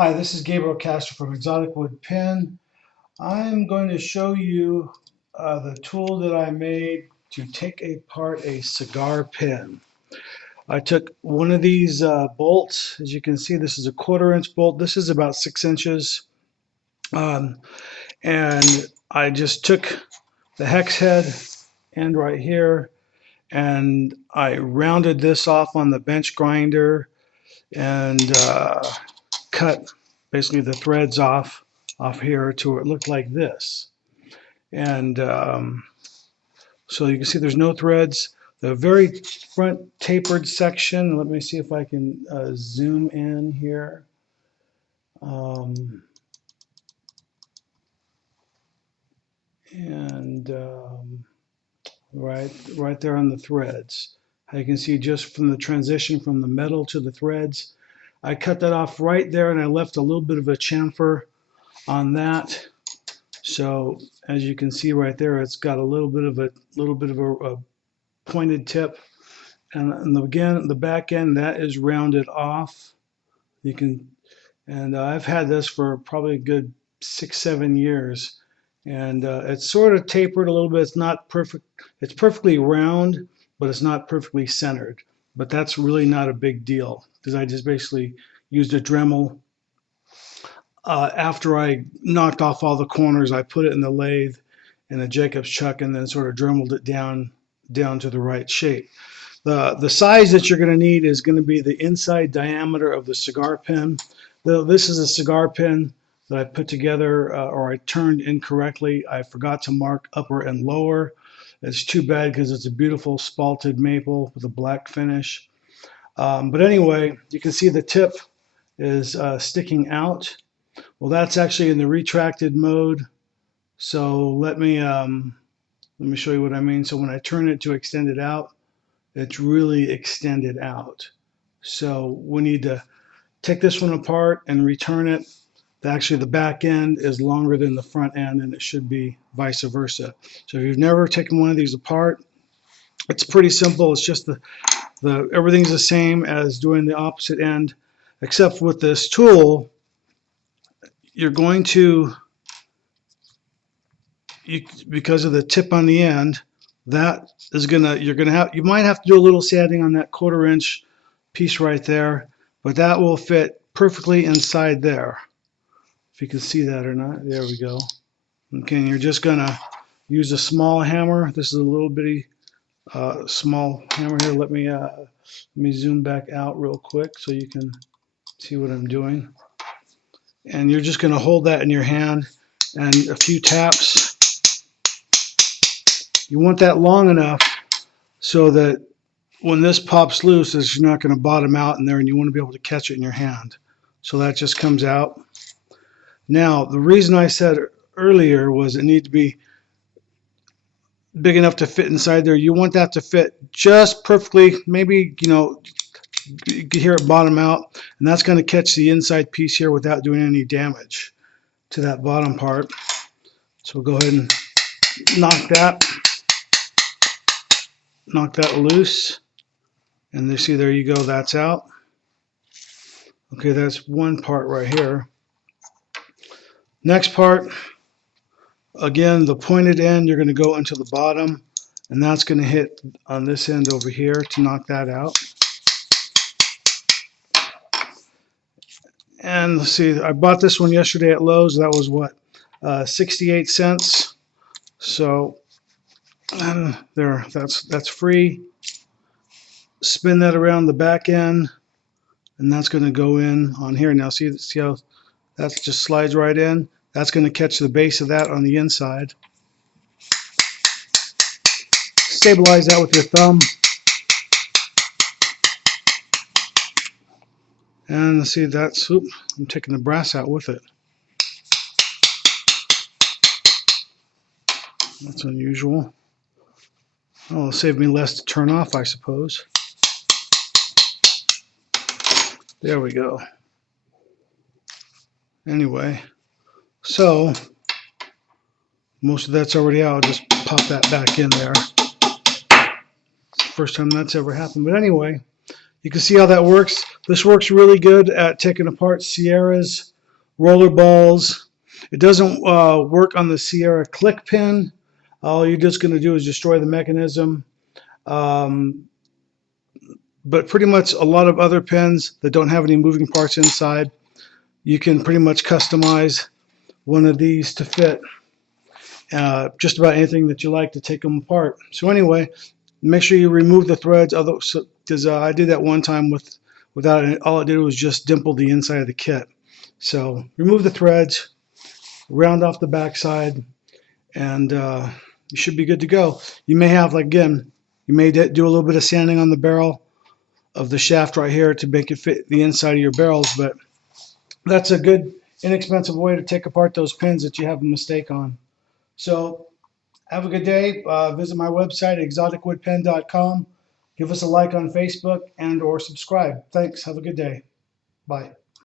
Hi, this is Gabriel Castro from Exotic Wood Pen. I'm going to show you the tool that I made to take apart a cigar pen. I took one of these bolts. As you can see, this is a 1/4 inch bolt. This is about 6 inches. Um, and I just took the hex head end right here and I rounded this off on the bench grinder and cut basically the threads off here to where it looked like this. And so you can see there's no threads. The very front tapered section, let me see if I can zoom in here. Um, and right there on the threads. You can see just from the transition from the metal to the threads. I cut that off right there and I left a little bit of a chamfer on that. So as you can see right there, it's got a little bit of a pointed tip, and again the back end that is rounded off. You can, and I've had this for probably a good 6-7 years, and it's sort of tapered a little bit. It's not perfect. It's perfectly round, but it's not perfectly centered. But that's really not a big deal because I just basically used a Dremel. After I knocked off all the corners, I put it in the lathe and a Jacob's chuck and then sort of dremeled it down to the right shape. The size that you're going to need is going to be the inside diameter of the cigar pen. This is a cigar pen that I put together or I turned incorrectly. I forgot to mark upper and lower. It's too bad because it's a beautiful spalted maple with a black finish. But anyway, you can see the tip is sticking out. Well, that's actually in the retracted mode. So let me show you what I mean. So when I turn it to extend it out, it's really extended out. So we need to take this one apart and return it. Actually, the back end is longer than the front end, and it should be vice versa. So if you've never taken one of these apart, it's pretty simple. It's just everything's the same as doing the opposite end, except with this tool, you're going to, because of the tip on the end, that is you might have to do a little sanding on that 1/4 inch piece right there, but that will fit perfectly inside there. If you can see that or not, there we go. Okay, and you're just gonna use a small hammer. This is a little bitty small hammer here. Let me zoom back out real quick so you can see what I'm doing. And you're just gonna hold that in your hand and a few taps. You want that long enough so that when this pops loose, you're not going to bottom out in there, and you want to be able to catch it in your hand. So that just comes out. Now, the reason I said earlier was it needs to be big enough to fit inside there. You want that to fit just perfectly. Maybe, you can hear it bottom out, and that's going to catch the inside piece here without doing any damage to that bottom part. So we'll go ahead and knock that loose. And you see, there you go, that's out. Okay, that's one part right here. Next part, again, the pointed end, you're going to go into the bottom, and that's going to hit on this end over here to knock that out. And let's see, I bought this one yesterday at Lowe's. That was what, 68 cents. So there, that's free. Spin that around the back end, and that's going to go in on here. Now see how that just slides right in? That's going to catch the base of that on the inside. Stabilize that with your thumb. And see, that's, oops, I'm taking the brass out with it. That's unusual. Oh, it'll save me less to turn off, I suppose. There we go. Anyway, so most of that's already out. I'll just pop that back in there. It's the first time that's ever happened. But anyway, You can see how that works. This works really good at taking apart Sierras, roller balls. It doesn't work on the Sierra click pin. All you're just going to do is destroy the mechanism. Um, but pretty much a lot of other pins that don't have any moving parts inside, you can pretty much customize one of these to fit just about anything that you like to take them apart. So anyway, make sure you remove the threads, because I did that one time without it. All it did was just dimple the inside of the kit. So remove the threads, round off the backside, and you should be good to go. You may have, like, again, you may do a little bit of sanding on the barrel of the shaft right here to make it fit the inside of your barrels, but that's a good, inexpensive way to take apart those pins that you have a mistake on. So have a good day. Visit my website, exoticwoodpen.com. Give us a like on Facebook and or subscribe. Thanks. Have a good day. Bye.